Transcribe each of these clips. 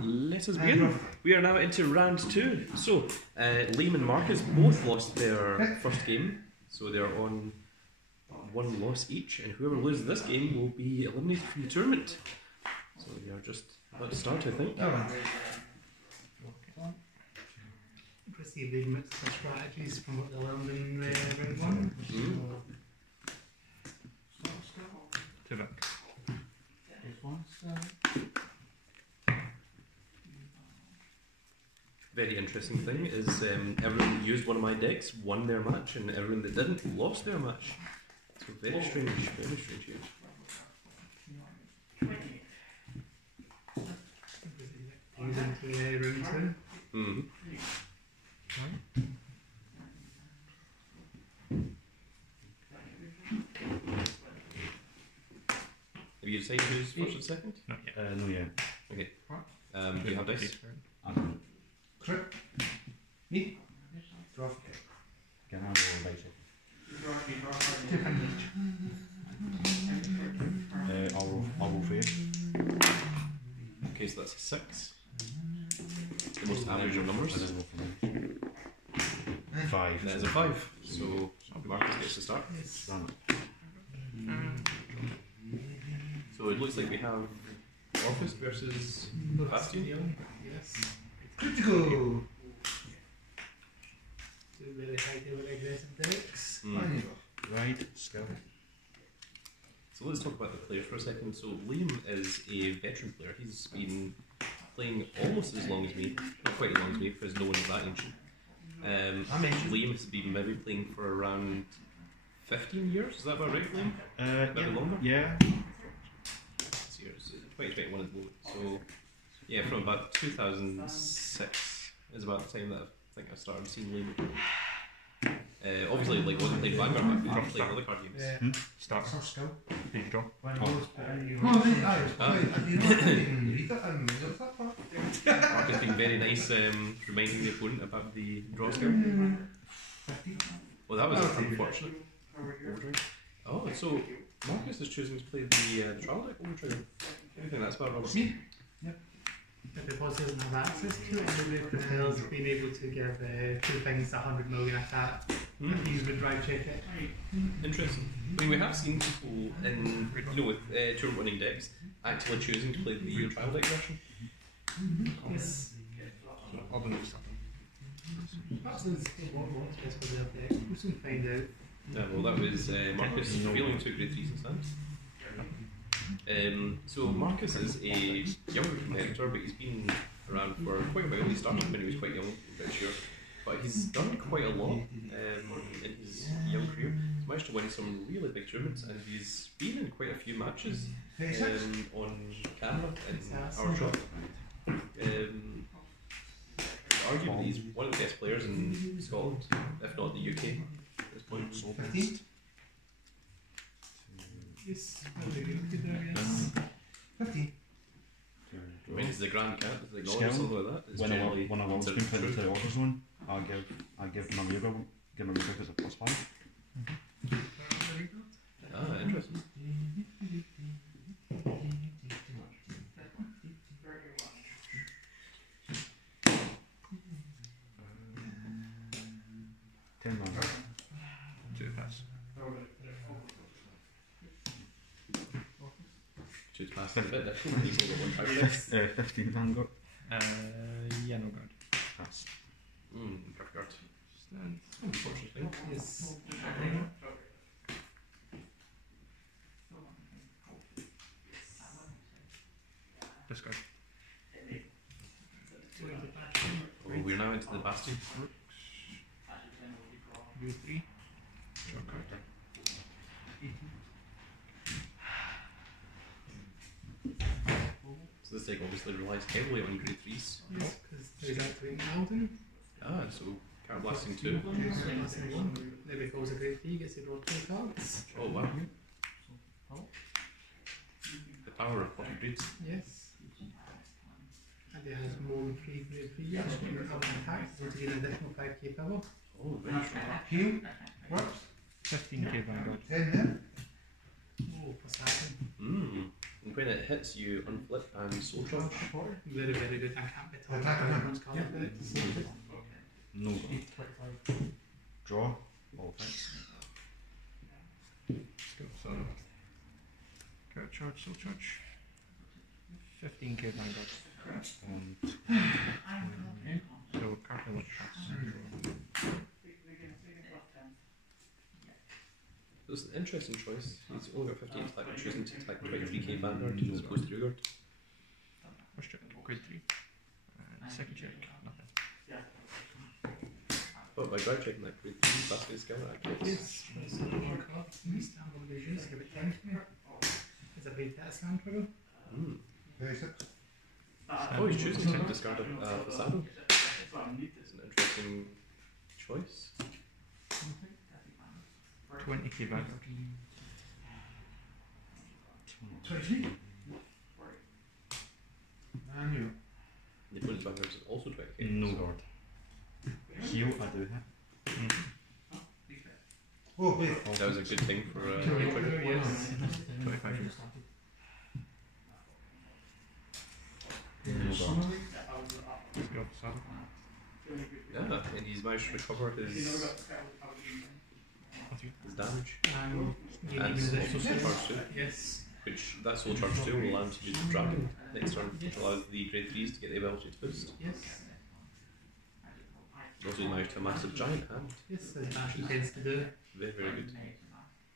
let us begin. We are now into round 2. So, Liam and Marcus both lost their first game, so they're on 1 loss each, and whoever loses this game will be eliminated from the tournament. So we are just about to start, I think. Proceed the mix of strategies from what they learned in round 1. Two back. Very interesting thing is everyone that used one of my decks won their match, and everyone that didn't lost their match. So very strange, very strange here. Into round 2. Mm-hmm. Have you decided who's first and second? Not yet. No, yeah. Okay. Do you have dice? I don't. Correct. Me? Draw. Can I roll dice? I'll roll for you. Okay, so that's a 6. The most average of numbers. And then roll for me. 5. That is a 5. So Marcus gets to start. Yes. So it looks like we have Orfist versus Bastion. Yes. Critical! 2 very high aggressive decks. Right, skill. So let's talk about the players for a second. So Liam is a veteran player. He's been playing almost as long as me, not quite as long as me because no one is that ancient. Liam has been maybe playing for around 15 years. Is that about right, Liam? Maybe longer? Yeah. 6 years. 2021 at the moment. So yeah, from about 2006 is about the time that I think I started seeing Liam. Obviously, like wasn't playing Vanguard, but we played other card games. Start. Skill. Did you draw? Marcus being very nice, reminding the opponent about the draw skill. Well, that was unfortunate. Oh, so Marcus is choosing to play the trial deck Overdress. I think that's about Robert. If the boss doesn't have access to it, maybe Patel's been able to give 2 things 100 million attack. He would drive check it. Interesting. I mean, we have seen people in, with tournament winning decks actually choosing to play the trial deck version. Yes. I'll do something. Perhaps there's what's best for their deck. We'll soon find out. Well, that was Marcus feeling 2 grade 3s instead. So Marcus is a younger competitor, but he's been around for quite a while. He started when he was quite young, I'm pretty sure. But he's done quite a lot in his young career. He's managed to win some really big tournaments, and he's been in quite a few matches on camera in our shop. Arguably, he's one of the best players in Scotland, if not the UK, at this point. 15? Yes, yes. 15. I mean, it's the Grand Cat, it's the God or something like that. It's When generally a world's been put considered into true. the order zone, I give my Libra as a +5. Ah, interesting. To pass a bit different. People got 1 5 15 Vanguard. Yeah, no guard. Pass. Guard. Unfortunate thing. Yes. Discard. Oh, we're now into the Bastion. U3. Draw card. So this deck obviously relies heavily on grade 3s. Yes, because there's activating Alden. Ah, so card blasting 2. Blasting 1. Maybe if it was a great 3, gets to draw 2 cards. Oh wow. The power of 40 grades. Yes. And it has more than 3 grade 3 years. You have an attack, so to get an additional 5k power. Oh, very strong. Heal. Works. 15k Vanguard. 10 there. Oh, what's happening? And when it hits, you unflip and soul charge. Very, very good. I can't bet on Attack him. everyone's Cardfight. No. Draw. All effects. So, Keter charge, soul charge. 15k Vanguard. So, Cardfight attacks. So it's an interesting choice. He's only got 15 attack, but choosing to attack 23k Vanguard as opposed to Rearguard. First check, grade 3. Second check, nothing. But by guard checking that grade 3, Bastion skill accurates. Yes, so one card. Stand on the juice, give it 10 to me. Is a big that stand for you? 36. Oh, he's choosing to discard a Fasado. It's an interesting choice. 20k Vanguard. 23. And you. The opponent's Vanguard is also 20k. No guard. Heal, I do hit. Oh, wait. That was a good thing for Yes. 25. No guard. Skill, saddle. Yeah, and he's managed to recover his damage. And And also soul charge too. Yes. Which that soul charge too will allow him to use the dragon next turn, which allows the grade 3s to get the ability to boost. Yes. Also, he managed to amass a giant hand. Yes, as Bastion tends to do. Very, very good.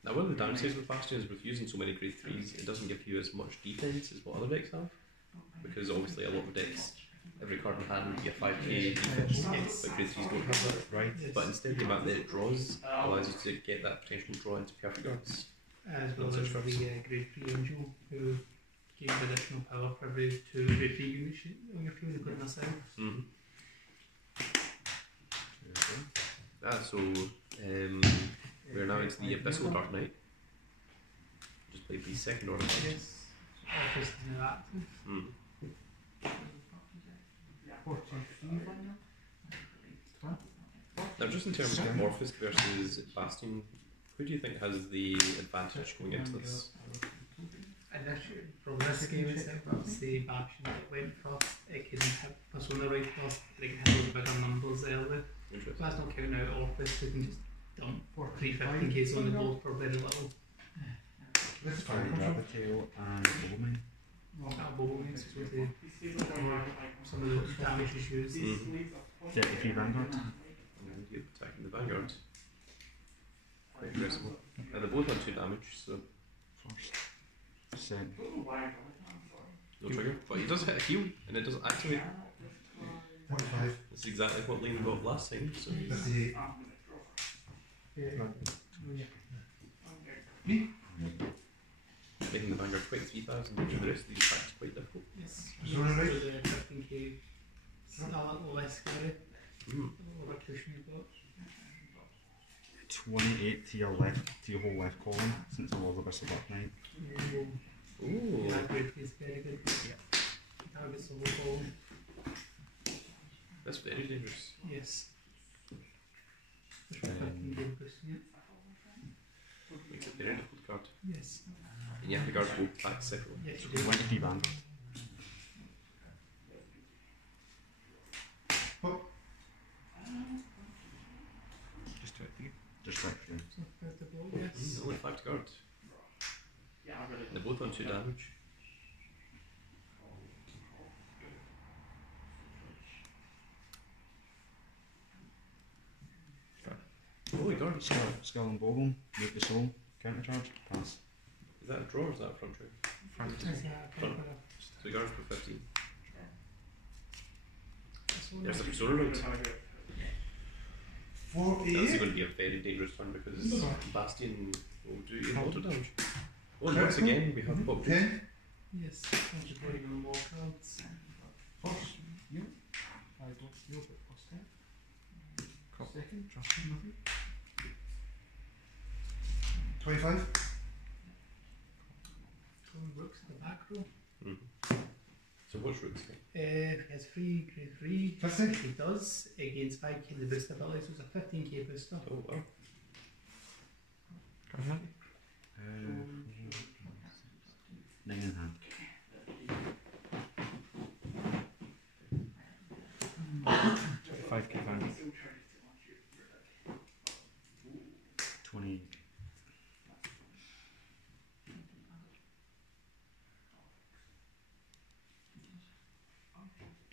Now, one of the downsides with Bastion is with using so many grade 3s, it doesn't give you as much defense as what other decks have. Because obviously, a lot of decks, every card in hand would be a 5k defense, but grade 3s don't have that. Right. Yes. But instead, the amount that it draws allows you to get that potential draw into perfect guards. As well Such as the traps. grade 3 angel, who gains additional power for every 2 grade 3 units on your field, including myself. Mm-hmm. So we're now into the Abyssal Dark Knight. Just played the second order card. Yes. Orfist is now active. Mm. 43. Now, just in terms of Orfist versus Bastion, who do you think has the advantage going into this? Initially, from this game itself, it's the Bastion that went first. It can hit Persona right first, it can hit those bigger numbers early. Interesting. That's not counting out Orfist, who can just dump 350k's on the board for very little. This is Fire fine. Gravitail and Bowman. That bubble makes it with some of the damage issues. 33 Vanguard. And you're attacking the Vanguard. Quite aggressive. And they're both on 2 damage, so First. Second. no trigger. But he does hit a heal, and it doesn't activate. 45. That's exactly what Liam got last time. So 58. getting the Vanguard 23,000 and the rest of these attacks quite difficult. Yes. Is that right? So the 15k is a little less scary. Mm. A little bit cushion you've got. 28 to your left, to your whole left column, since it was a Abyssal Dark Knight. Ooh. That grade is very good. Targets the whole column. That's very dangerous. Yes. Just 15k boosting it. Makes it a very difficult card. Yes. And you have to guard both attacks separately. Yes, you do. 23 Vanguard. Just 23. Just right through. So, first of all, yes. Only 5 to guard. They're both on 2 damage. Oh, he guards. Skull and Bowman. Move the soul. Counter charge. Pass. Is that a draw or is that a front trigger? Front. Is that okay for that? So he guards for 15. This one? There's the Persona route. That's 48. going to be a very dangerous turn because Bastion will do you auto damage. Oh, and once again we have Pop. 10. Yes. I'm just putting on more cards. First. Cop. Second. Trust me, nothing. 25. Throwing rooks in the back row. So what's roots? He has 3 grade 3. 50. If he does, it gains 5k in the boost ability, so it's a 15k booster. Oh wow. Cardfight. 9 in hand. 25k Vanguard. 20.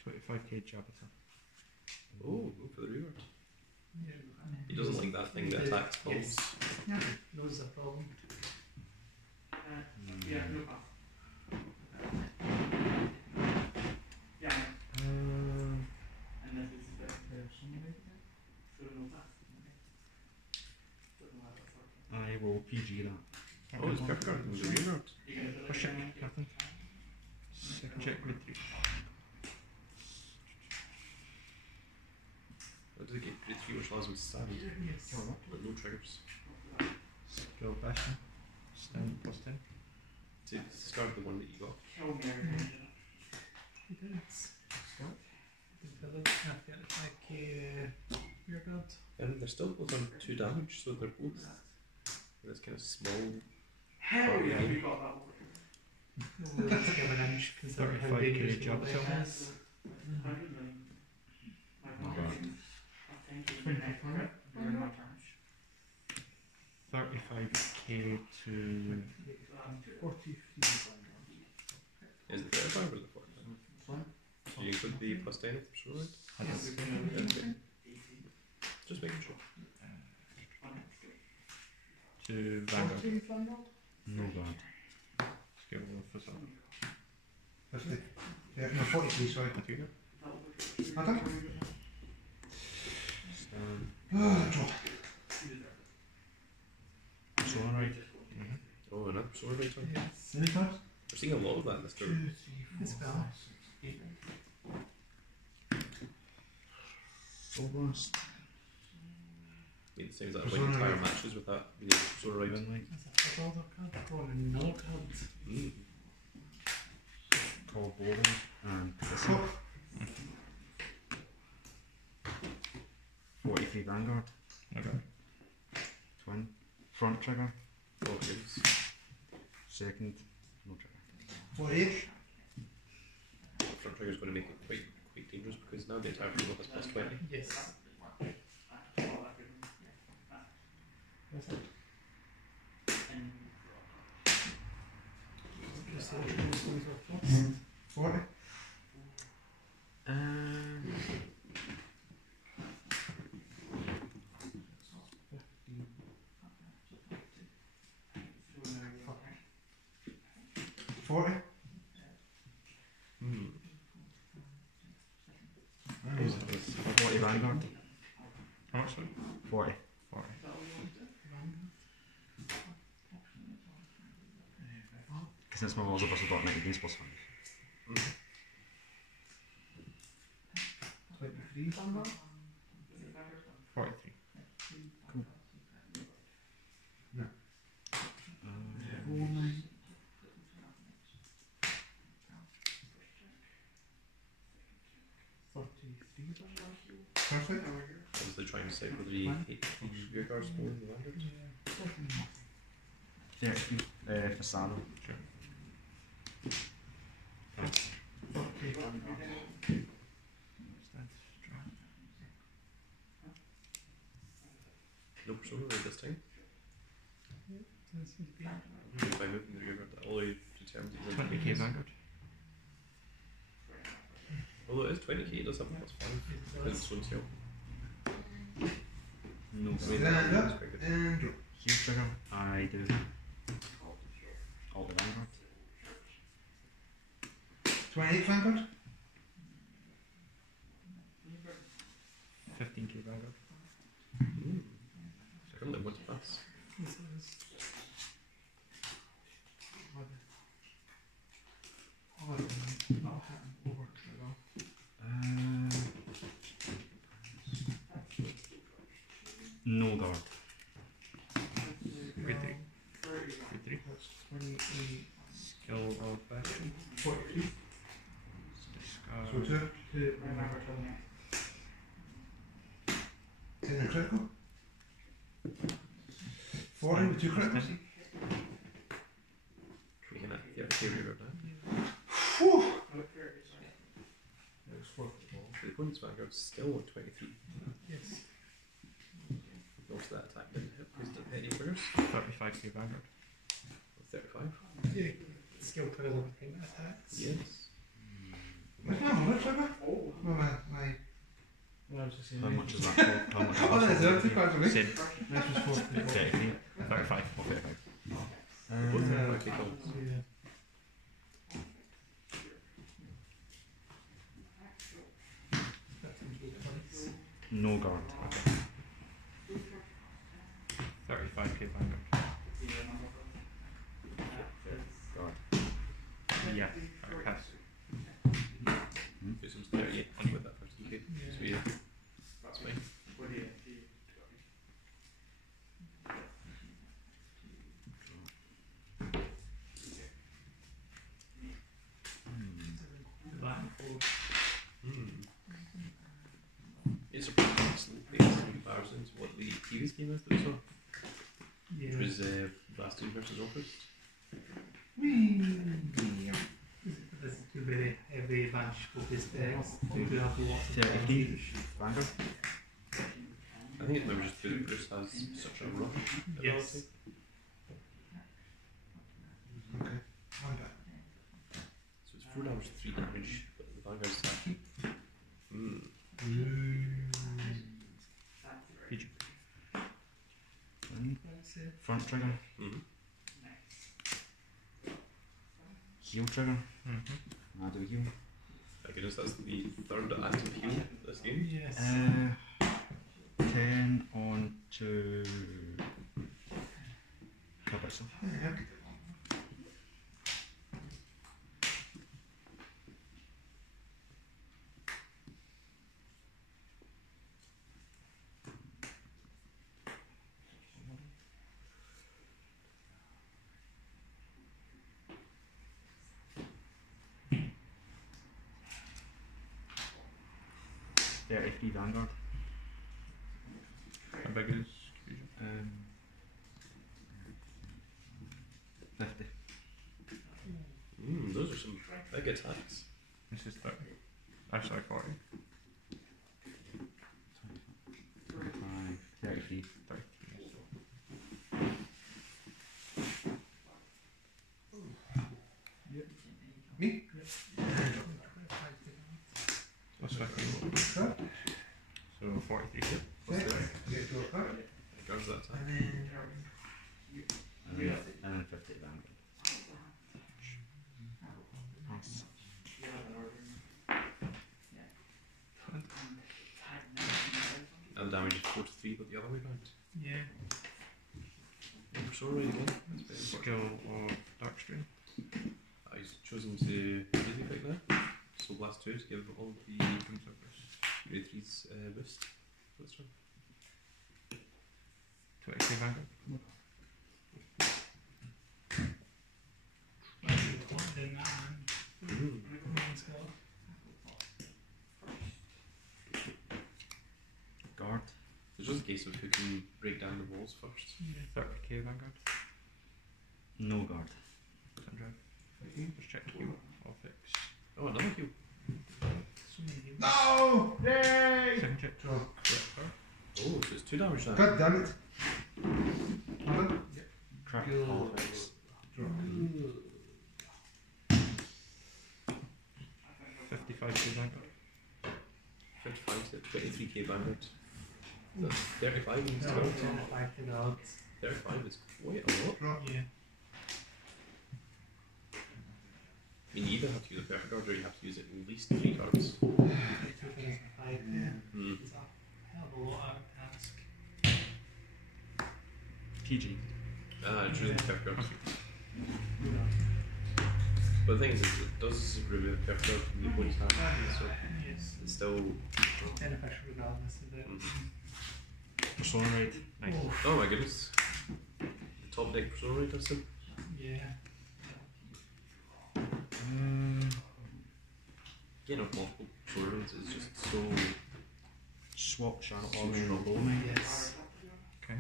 25k Jabata. Oh, go for the reward. Yeah. He doesn't like that thing that attacks bombs. Yes. Knows the problem. I will PG that. Oh, it's Pepper in the reward. First check, nothing. Second check, mid 3. What does it get? Grade 3 which allows him to stab you, Yes. but no triggers. Skill Bastion. Stand plus 10. To discard the one that you got. He did. Village have 35k rear guard. And they're still both on 2 damage, so they're both this kind of small. Hell yeah, we game. got that one. We'll just give an inch considering how 35k dangerous job the itself. weapon is. 35k to Is it the 35 or the 45? Do you include the plus 10 if sure, right? Okay. Just making sure. to Vanguard. No guard. Skill facade. 50. Yeah, no, 43, sorry. Material. Adam? Draw. Solar right. Oh, another sword right on. Yes. Any cards? We're seeing a lot of that in this turn. This spell. Soul blast. I mean, it seems that like entire matches with that. You know, sword right. Like That's a border card. Oh, and another card. call bowling and this Cool. 43 Vanguard. Okay. Twin. Front trigger. Oh, goodness. Second. No trigger. 48. Front trigger is going to make it quite dangerous because now the entire table has plus 20. Yes. So which one is going for first? 40. Um, 40. Hmm. 40 Vanguard. How much? Sorry? 40. 40. Because since my walls are plus about 90 gains plus 5. 23. 43. Perfect. Obviously trying to decide whether he hates the rear guards more than the vanguards. 30 Fasado. Sure. No persona right this time. This would be By moving the rear guard all the way to terms. 20k Vanguard. Although it is 20k, it does have a plus 5. Because it's swim tail. No Stand guard. up and draw. Huge trigger. I do. All the Vanguard. 28 Vanguard. 15k Vanguard. Currently, what's pass? this is No guard. Grade 3. Grade 3. 28. Skill of Bastion. 43. So Discard. 2. 10 and critical. 40 with 2 criticals. We can Yeah, okay, river back. The opponent's vanguard's still on 23. Yes. Most of that attack didn't hit because it didn't hit any triggers. 35k Vanguard. 35. Yeah. Skill triggers every time it attacks. Yes. Where's my mother, Trevor? No, my. How much is that for? How much Oh, there's is that? 2 cards away. Same. This was 4. 35. Both Okay. are 5k calls. Yeah. No guard. 35k Vanguard. Guard. Yeah. Pass. This was 38 with that 15k. So yeah, that's fine. It's a pretty excellent base in comparison to what the previous game is that we saw, Yeah. which was Bastion versus Orfist. This is two very heavy advantage focused decks. They do have lots of 33 Vanguard. I think it's maybe just because Bruce has such a rush ability. Yes. Okay. I'm back. So it's 4 damage, 3 damage, but the Vanguard's attacking. PG. That's it. Front trigger. Mm-hmm. Heal trigger. Mm-hmm. I do heal. My goodness, that's the third active heal this game. Yes. 10 on to Cardfight. Yeah. Vanguard. How big is Fusion? 50. Those are some big attacks. This is 30. Actually, 40. 25, 33. 33. Me? What's 50? Huh? So 43. What's the Yeah, go up. regards that attack? And then 50 Vanguard. And damage is 4 to 3, but the other way around. Yeah. Persona again. That's very Skill of Darkstream. He's chosen to easy pick now. So blast 2 to give all the grade 3's boost. That's right. 23 Vanguard. Guard. It's just a case of who can break down the walls first. 30k Vanguard. No guard. Sundrive. Just check the Q. All fix. Oh, another heal. No! Yay! Second check. Draw. Oh, so it's 2 damage now. God damn it. Another? Crack Good. politics. Draw. 55k Vanguard. 55 to 23k Vanguard. That's 35 in No, total. 5 to guards. 35 is quite a lot. Draw. Yeah. I mean, you either have to use a perfect guard or you have to use at least 3 cards. 2 things for 5, yeah. Hmm. It's a hell of a lot out of task. PG. Choosing the perfect guard. You know. But the thing is, it does remove the perfect guard from the opponent's hand, so Yes. it's still. Beneficial regardless of it. Persona raid. Nice. Oh, Oh my goodness. The top deck Persona Raid does him. yeah. Getting off multiple Persona Raids is just so. Swap Charlotte So on strong. Bowman. Yes. Okay.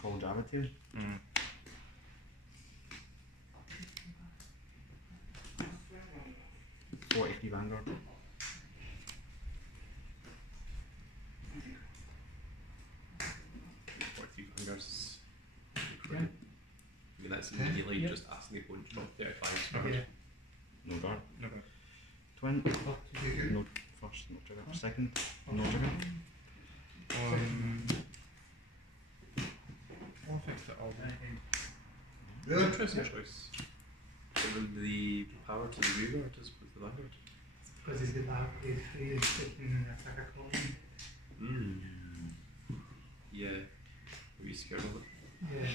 Call Java. Jabba 43 Vanguard. 43 Vanguards. I mean, that's immediately just asking the opponent to drop 35. Yeah. No guard. No guard. Twin. Oh, you No first, no trigger. Second, no trigger. I'll fix it all. Really? Interesting choice. Given the power to the rearguard as with the Vanguard. Because he's the back, he's taking an attacker column. Yeah. Are you scared of it? Yeah.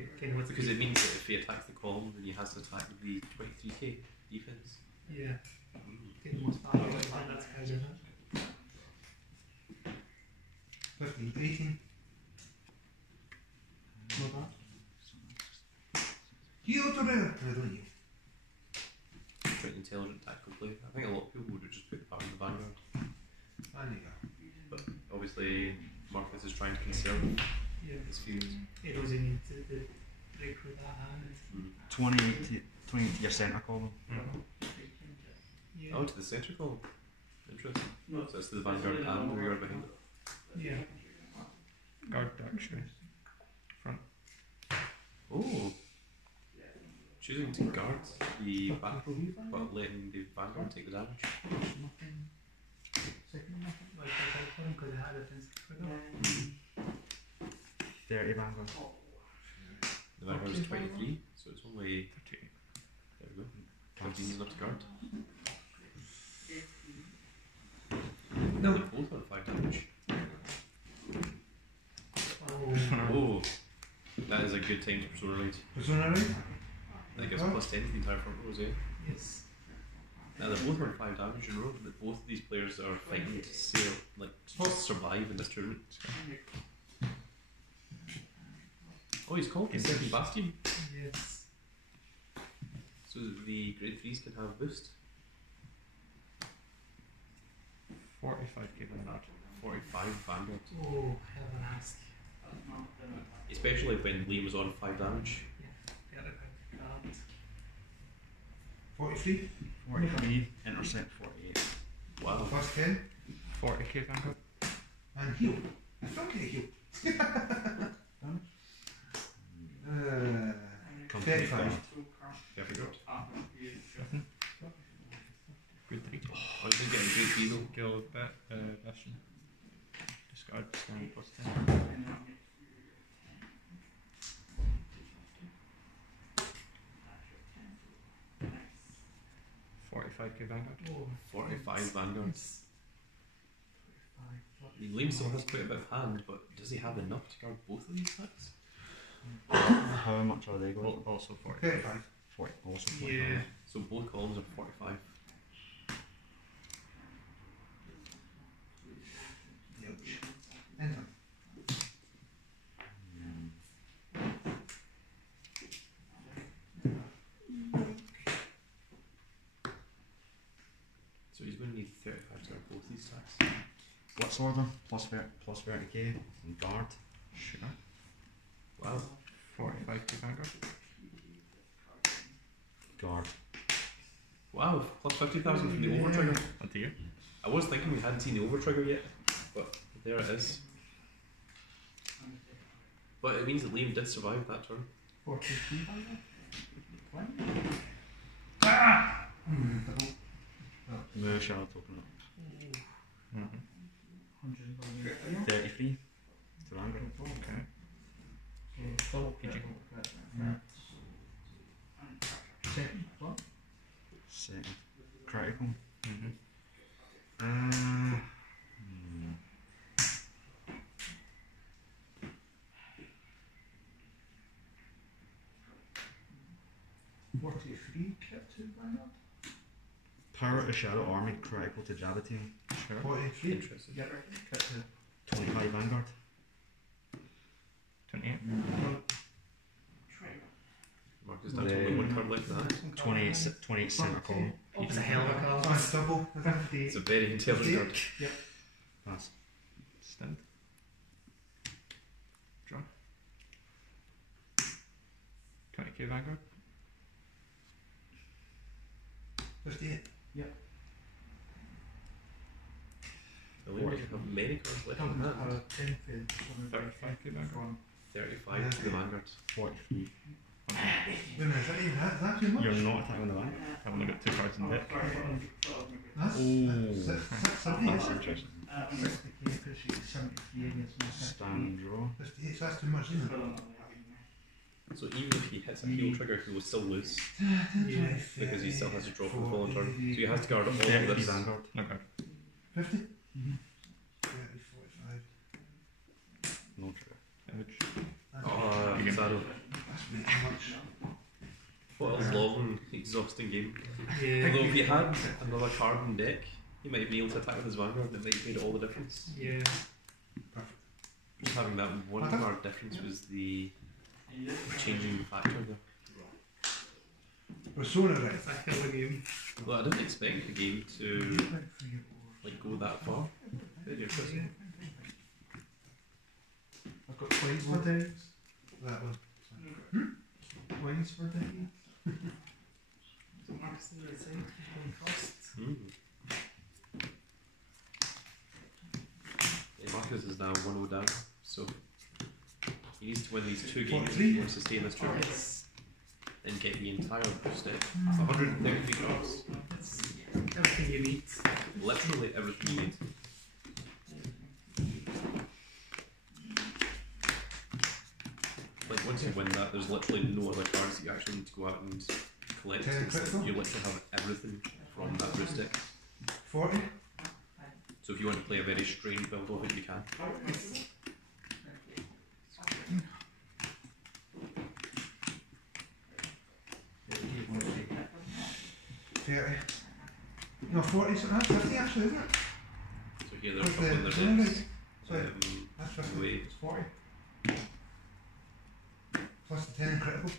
It kind of Because it means that if he attacks the column, then he has to attack the 23k defense. Yeah. Get the most value out of that, that's how I do that. 15, 18. No bad. Heal to bear. I don't you. Quite intelligent tactical play. I think a lot of people would just put the power in the Vanguard. There you go. But obviously, Marcus is trying to conserve Yeah. his feelings. It doesn't need to break with that hand. 28 to your centre column. Yeah. Oh, to the centre column. Interesting. So it's to the Vanguard and the rearguard behind it. Yeah. Guard actually. Front. Oh! Choosing to guard the back row, but letting the Vanguard take the damage. Like the because it had a defensive trigger. 30 Vanguard. The Vanguard is 23, so it's only. 38. There we go. 15 is enough to guard. No, they both on 5 damage. Oh! That is a good time to persona raid. Persona right? That gives plus 10 to the entire front row, eh? Yes. Now they're both on 5 damage in a row, but both of these players are fighting to sail, like, to just survive in this tournament. Oh, he's called the second Bastion, Yes. so that the grade 3s can have boost. 45k Vanguard. 45 Vanguard. Oh, hell of an ask. Especially when Lee was on 5 damage. Yeah. Get it out. 43. 43, intercept 48. Wow. First 10. 40k Vanguard. And heal. I still can't heal. Complete 35. guard. Yeah, I forgot. 15. Good 3. I was thinking grade 3 though. Kill Bastion. Discard stand plus 10. .45k Vanguard. Oh, 45 Vanguard. It's I mean, Liam still has quite a bit of hand, but does he have enough to guard both of these attacks? How much are they going? Also 40. 35. 40. Also 45. yeah. So both columns are 45. Ouch. Enter. So he's going to need 35 to guard both these attacks. What's order? Plus 30k and guard. Sure. Wow. 45k Vanguard. Guard. Wow, plus 50,000 from the over trigger. Oh dear. I was thinking we hadn't seen the over trigger yet, but there it is. But it means that Liam did survive that turn. 43 Double. Move shard token up. Mm-hmm. 33 to Vanguard. Okay. PG. Second. What? Second. Critical. Mm-hmm. Uh, 43. Kept to Vanguard. Power to Shadow Army, critical to Jabba team. Sure. 43. Interesting. Yep. Kept to 25 Vanguard. 28. Marcus down to only one card left of that. 28 centre column. Oh, it's a hell of a card. That's double. 50. It's a very intelligent card. Pass. Stand. Draw. 20k Vanguard. 58. I don't think you have many cards left in that. 35k Vanguard. 35 to the Vanguard. 43. Wait a minute, is that too much? You're not attacking the back. I've only got 2 cards in deck. That's, that's 70, That's isn't it? interesting. 50k, 73 against my Stand draw. 58, so that's too much, isn't it? So even if he hits a heal trigger, he will still lose Yeah. because he still has to draw from the following turn. So he has to guard all of 30 this. Vanguard. No card. 50? Mm-hmm. 30, 45. No trigger. Image. Oh, You can- Saddle. That's way too much. What a long, exhausting game. Yeah. Although if he had another card in deck, he might be able to attack with his Vanguard and it might have made all the difference. Yeah. Just having that one card difference was the changing factor there. Persona, right? It's a killer game. Well, I didn't expect the game to like go that far. Very interesting. I've got coins for days. That one. Coins for days. So Mark's the right side, going first. Yeah, Marcus is now 1-0 down, so he needs to win these 2 games if 43. he wants to stay in this tournament Yes. and get the entire boost deck. 133 cards. It's everything you need. Literally everything you need. Like once you win that, there's literally no other cards that you actually need to go out and collect. It's like you literally have everything from that boost deck. 40? So if you want to play a very strange build of it, you can. No, 40, so that's 50 actually, isn't it? So here they're What's shuffling the their decks. Sorry, that's 50. Wait. It's 40. Plus the 10 in critical.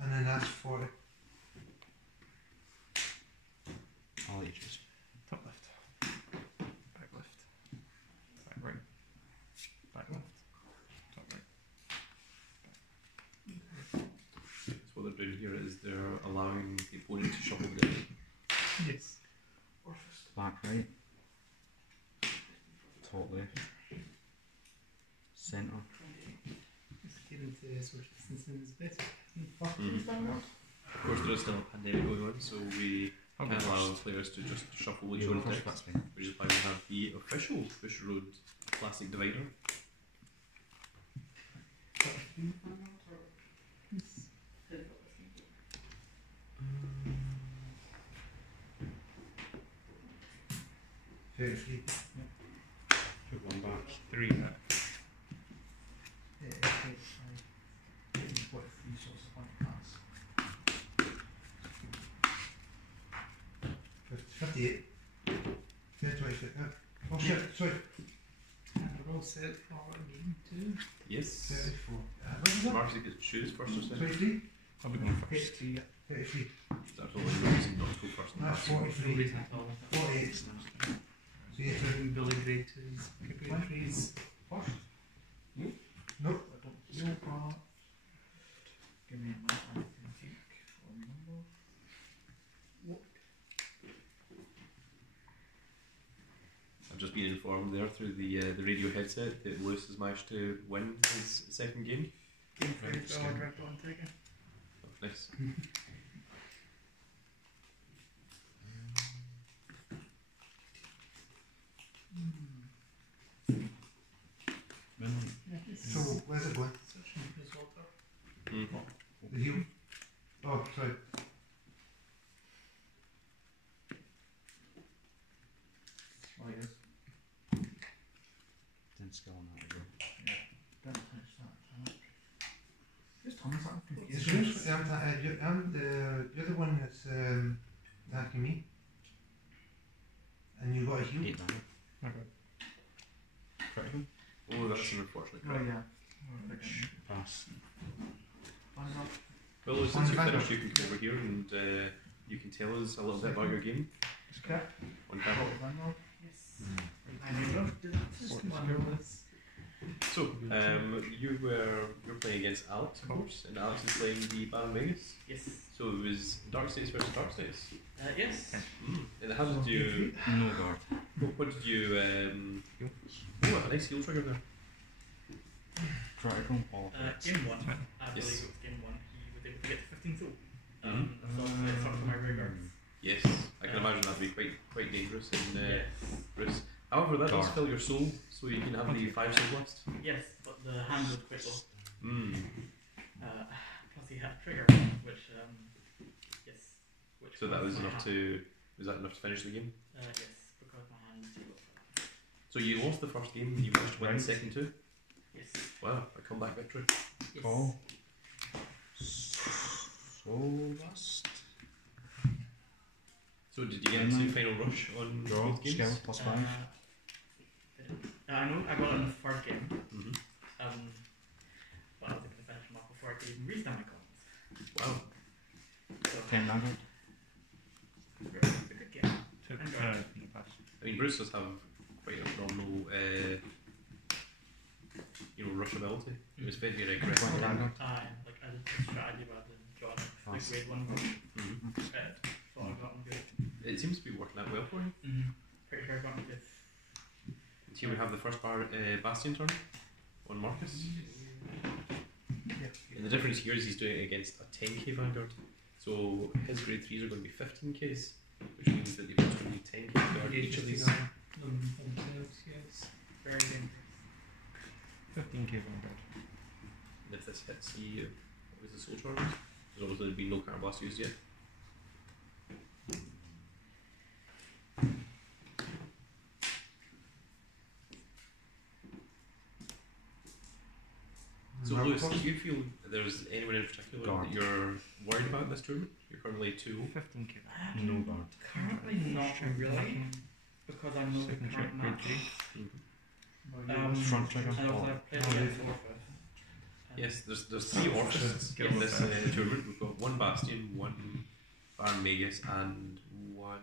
And then that's 40. I'll let you choose. Top left. Back left. Back right. Back left. Top right. So what they're doing here is they're allowing the opponent to shuffle the deck. Yes. Orfist. Back right. Top left. Centre. Just get into social distancing is better. Of course, there is still a pandemic going on, so we I'll can go allow first. players to just shuffle each You go other's first, decks, that's fine. which is why we have the official Bush Road Classic Divider. Very free. Put one back. 3 back. 43 so it's 1 pass. 58. 25. Oh shit, sorry. And we're all set for game 2. Yes. 34. What is that? Marcy gets to choose first or second. 23? I'll be going first. 33. 33. There's absolutely no reason not to go first. That's No 43. reason at all. 48. So you have to Doing Billy grade 2s, grade 3s. first? Nope. Give me a minute, I can think for a number. I've just been informed there through the radio headset that Lewis has managed to win his second game. Game 3, oh, I dragged on taken. Oh, nice. So where's it going? Mm. The heel? Oh, sorry. Oh, yes. Didn't skill on that as well. Don't touch that. Just tons of It's yours, you're the one that's attacking me. And you got a heel. 8 damage. Okay. Critical. Oh, that's an unfortunate Oh, crit. yeah. Pass. One up. Well, Lewis, since you've finished, you can come over here and you can tell us a little bit about your game Just cut. on camera. One up. I never did that. Just marvelous. So, you were playing against Alex, of course, and Alex is playing the Baron Vegas. Yes. So it was Dark States versus Dark States. Yes. And how did you? No guard. What did you? Oh, a nice heel trigger there. Critical all Game 1, I believe Yes. it was game 1, he was able to get to 15 soul. Mhm. It's up to my regards. Yes, I can imagine that'd be quite dangerous in Yes. Bruce. However, that does Dark. fill your soul, so you can have the 5 soul blast. Yes, but the hand was quite low. Plus he had a trigger, which, yes. Which So that was my enough hand. was that enough to finish the game? Yes, because my hand was too low for that. So you lost the first game, you managed to win the second two. Yes. Wow, a comeback victory. Yes. Call. Soul Dust. So did you get into final rush on Draw. both games? Skill plus 5. I know I got it in the third game. Mm-hmm. But I was able to finish them off before I could even restart my comments. Wow. So, 10 Vanguard. it was a good game. No pass. I mean, Bruce does have quite a phenomenal, rush ability. It was very aggressive. 20 Vanguard. Like I did the strategy rather than drawing the Fast. grade 1 rush. Mm-hmm. Thought I got them good. It seems to be working out well for you. Pretty sure I got them good. Here we have the first Bastion turn on Marcus. And the difference here is he's doing it against a 10k Vanguard. So his grade 3s are going to be 15ks, which means that they've got to be 10k Vanguard each of these. Themselves, yes. Very dangerous. 15k Vanguard. And if this hits the, what was the soul charge? There's obviously been no Counter Blast used yet. So Lewis, do you feel that there's anyone in particular Guard. that you're worried about this tournament? You're currently 2-0. 15k. No guard. Currently not really, because I know the Second check, current grade match. 3. Front trigger. And also Oh. I've played against Orfist. Yes, there's 3 Orfists in this tournament. We've got 1 Bastion, 1 Baron Magus, and 1...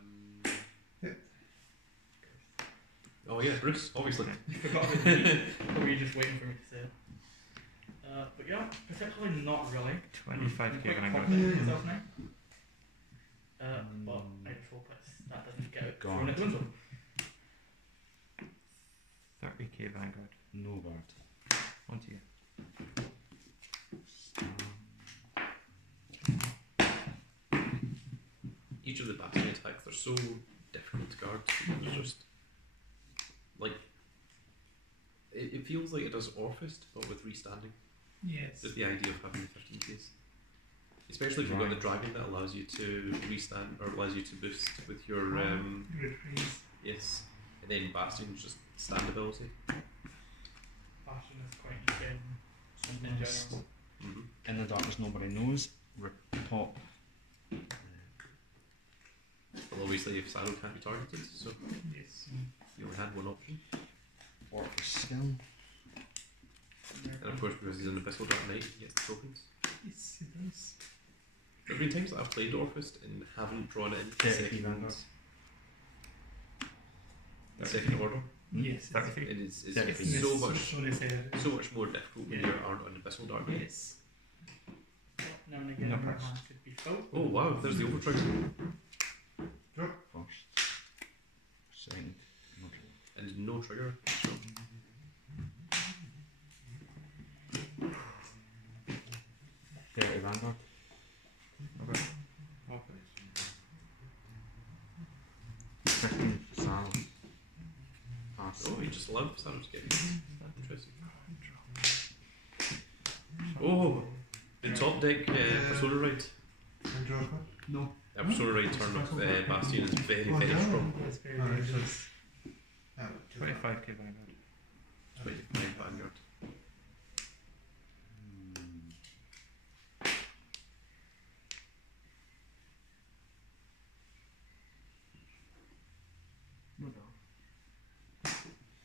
Oh yeah, Bruce, obviously. You forgot about me, or were you just waiting for me to say it? But yeah, particularly not really. 25k Quite Vanguard. confident in myself now. But I just hope that doesn't get thrown at the window. 30k Vanguard. No guard. On to you. Each of the Bastion attacks, they're so difficult to guard. There's just... Like... It feels like it does Orfist, but with restanding. Yes. Just the idea of having the 15ks. Especially if you've got the dragon that allows you to restand, or allows you to boost with your... Retreat. yes. And then Bastion's just stand ability. Bastion is quite insane in general. Mm-hmm. In the darkness nobody knows. Top. Well, obviously if Saddle can't be targeted, so Yes. you only had one option. Orfist skill. And of course, because he's an Abyssal Dark Knight, he gets the tokens. Yes, it does. There have been times that I've played Orfist and haven't drawn it in Yeah, the second order. Yes. 33. It is Yeah, it's Yes, so much so more difficult when Yeah. you aren't an Abyssal Dark Knight. Yes. Now and again, No my press. hand could be full. Oh wow, there's the overtrigger. First. Second. And no trigger. So 30 Vanguard. Okay. 15 Saddle. Pass. oh, you just love Saddle to get hits. Interesting. Oh, the top deck Persona Ride. And draw a card? No. Persona Ride turn of Bastion is very, very strong. It's very Alright, so dangerous. Ah, 25k Vanguard. 25 Vanguard.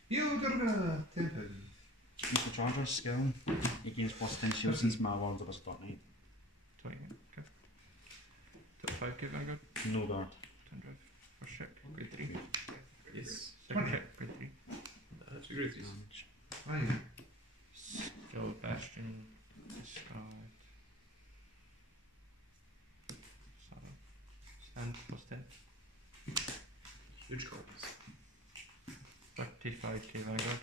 You got a 10,000. Mr. Charger skill. He gains plus 10 shield since my one's of a start night. 20. Okay. 25k Vanguard. No guard. 10 drive. First check. Grade 3. Yes. Second 20. check. Grade 3. That's a great reason. Damage. Oh, yeah. Skill Bastion, discard. 7. Stand +10. Huge combos. 35k Vanguard.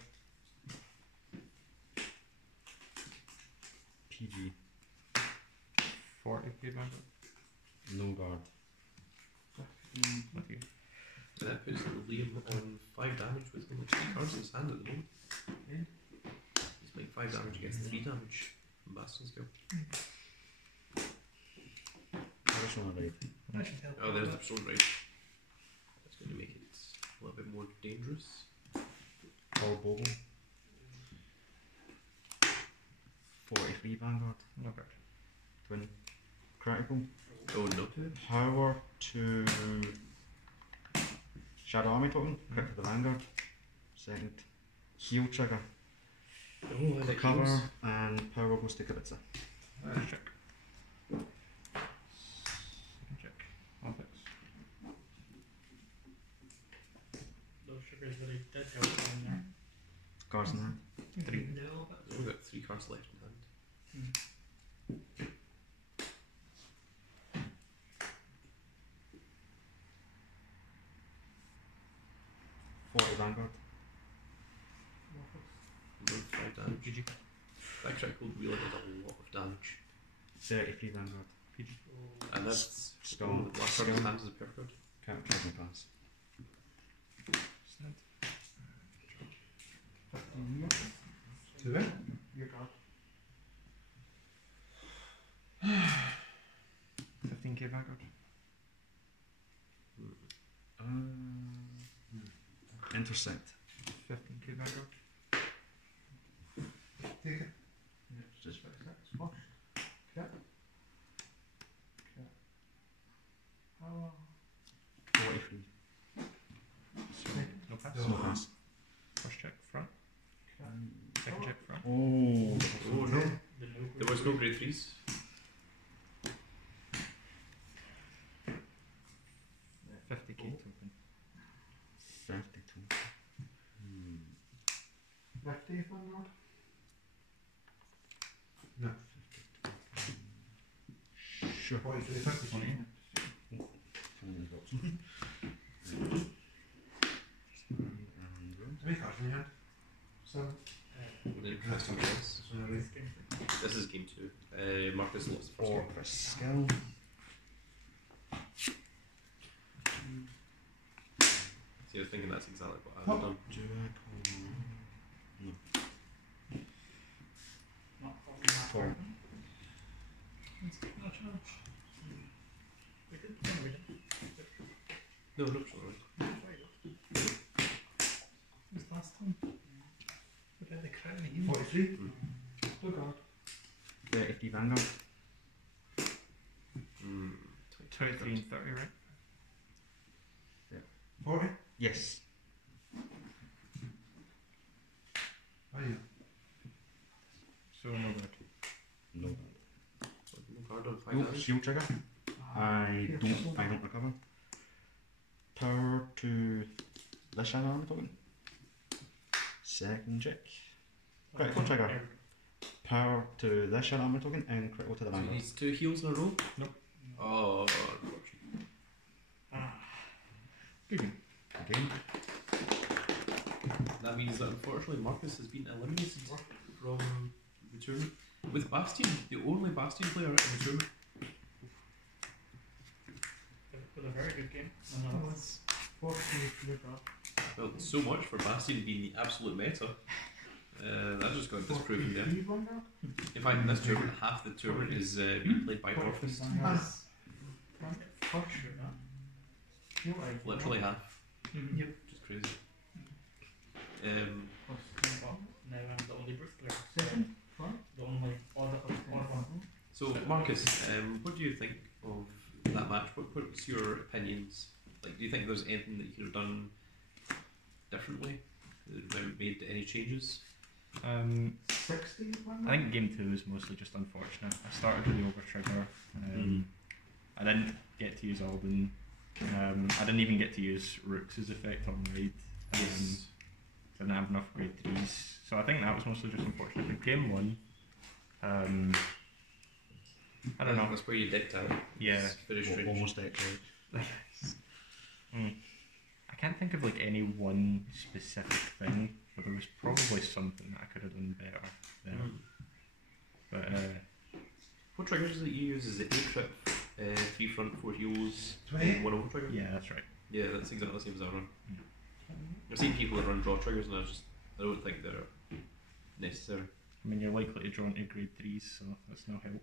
PG. 40k Vanguard. No guard. Lucky. And that puts Liam on 5 damage with only 3 cards in his hand at the moment. He's playing 5 damage against 3 damage from Bastion's skill. Additional raid. That should help. Oh, there's the Persona Raid. That's going to make it a little bit more dangerous. Paul Bogle. 43 Vanguard. No card. Twin. Critical. Oh no. Power to Shadow Army token. Crit to the Vanguard. Second. Heal trigger. Oh, I like Cover. those. And power goes to Kibitza. First check. Second check. Offense. Those sugars that he did help in there. Cards in hand. 3. No, but We've got 3 cards left in hand. 40 Vanguard. About 5 damage. PG. That critical really did a lot of damage. 33 Vanguard. PG. And that's Skull. the last card in his hand is a pure card. Can't try my pass. Stand. 2 it. Your god. 15k Vanguard. Intersect. 15k Vanguard. Take it. Just Squash. Okay. Oh. 43. No pass. No. No pass. First check front. Okay. Second check front. Oh. Oh no. The no There was no grade 3s. 50k token. 52. 50 Vanguard. No. Sure. 43, 50. 20. How many cards in your hand? 7. With an interesting choice. That's one of these. This is game 2. Marcus lost the first game. Orfist skill. See, I was thinking that's exactly what I would have done. Do I call? Not fucking that Four. hard. no chance. We did. No, we didn't. No, no, sorry. It was last time. Without the crown, he 43. No god. 33 Vanguard. 23 and 30, right? 40. Yes. Oh yeah. So no good. No. No card on 5 No damage. shield trigger. I don't recover. Power to the Shadow Army token. Second check. Critical trigger. Power to the Shadow Army token and critical to the So Vanguard. these 2 heals in a row? Nope. Oh, unfortunate. Good game. Again. That means that unfortunately Marcus has been eliminated from the tournament. With Bastion, the only Bastion player in the tournament. With a very good game. It was 40 your god. Well, so much for Bastion being the absolute meta. That just got disproven there. 43 Vanguard. In fact, in this tournament, half the tournament is being played by 43 Orfist. Vanguard. Brant get first shoot that. Feel like Literally half. Yep. Which is crazy. But now I'm the only Brooks player. Second. Front. The only odd one. So, Marcus, what do you think of that match? What's your opinions? Like, do you think there's anything that you could have done differently? Made any changes? 60 Vanguard. I think game 2 was mostly just unfortunate. I started with the over trigger. I didn't get to use Alban. I didn't even get to use Rook's effect on raid. Yes. didn't have enough grade 3s. So I think that was mostly just unfortunate. But game 1, I don't know. That's where you decked out. Yeah. It's very strange. Almost decked out. I can't think of like any one specific thing, but there was probably something that I could have done better there. But what triggers that you use? Is it 8 trip, 3 front, 4 heels, 20? 1 over trigger? yeah, that's right. Yeah, that's exactly the same as I run. I've seen people that run draw triggers and I don't think they're necessary. I mean, you're likely to draw into grade 3s, so that's no help.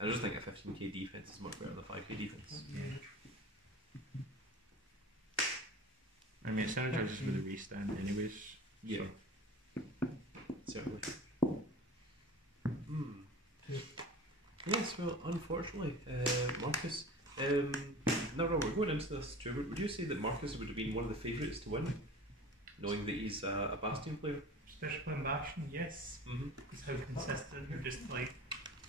I just think a 15k defense is much better than 5k defense. I mean, it synergizes with the restand anyways. Yeah. So. Certainly. Yes, well, unfortunately, Marcus. Now, Robert, we're going into this tournament. Would you say that Marcus would have been one of the favourites to win, knowing that he's a Bastion player? Especially playing Bastion, yes. Because how consistent and just like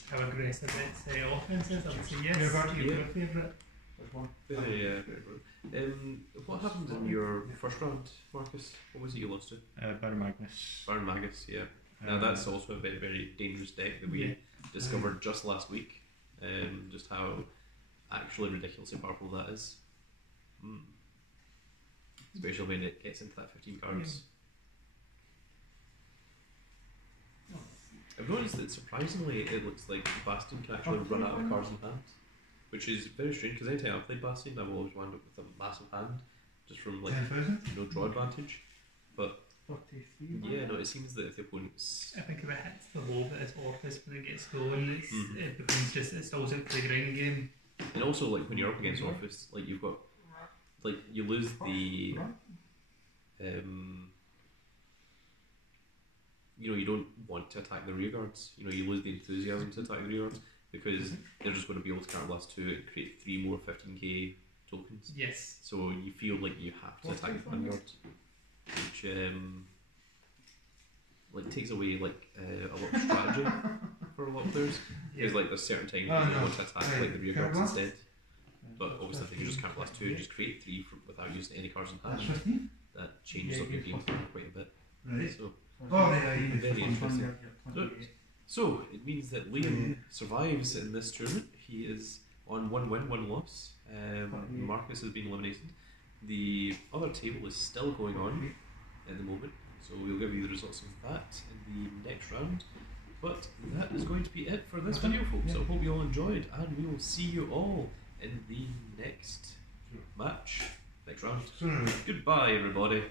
how aggressive its offense is, I would say yes. You're your favourite. Very good. What happened in your first round, Marcus? What was it you lost to? Baron Magnus. Baron Magus, yeah. Now that's also a very, very dangerous deck that we discovered just last week. Just how actually ridiculously powerful that is. Especially when it gets into that 15 cards. I've noticed that surprisingly it looks like Bastion can actually run out of cards in hand. Which is very strange because anytime I've played Bastion I've always wound up with a massive hand. Just from like 10,000? no draw advantage. But 43. yeah, no, it seems that if the opponent's I think if it hits the low bit as Orfist when it gets going, it becomes just, it's also a playground game. and also like when you're up against Orfist, like you've got like you lose the you know, you don't want to attack the rear guards. You know, you lose the enthusiasm to attack the rear guards because they're just going to be able to counterblast 2 and create 3 more 15k tokens. Yes. So you feel like you have to attack the vanguard, which like takes away like a lot of strategy for a lot of players. Because like there's certain times when you want to attack like the rear guards instead. But obviously, if you can just counterblast 2 and just create 3 without using any cards in hand, that changes up your game plan quite a bit. Right. So Very interesting. So it means that Liam survives in this tournament. He is on 1 win, 1 loss. Marcus has been eliminated. The other table is still going on at the moment, so we'll give you the results of that in the next round. But that is going to be it for this video, folks. I hope you all enjoyed, and we will see you all in the next match, next round. Goodbye, everybody.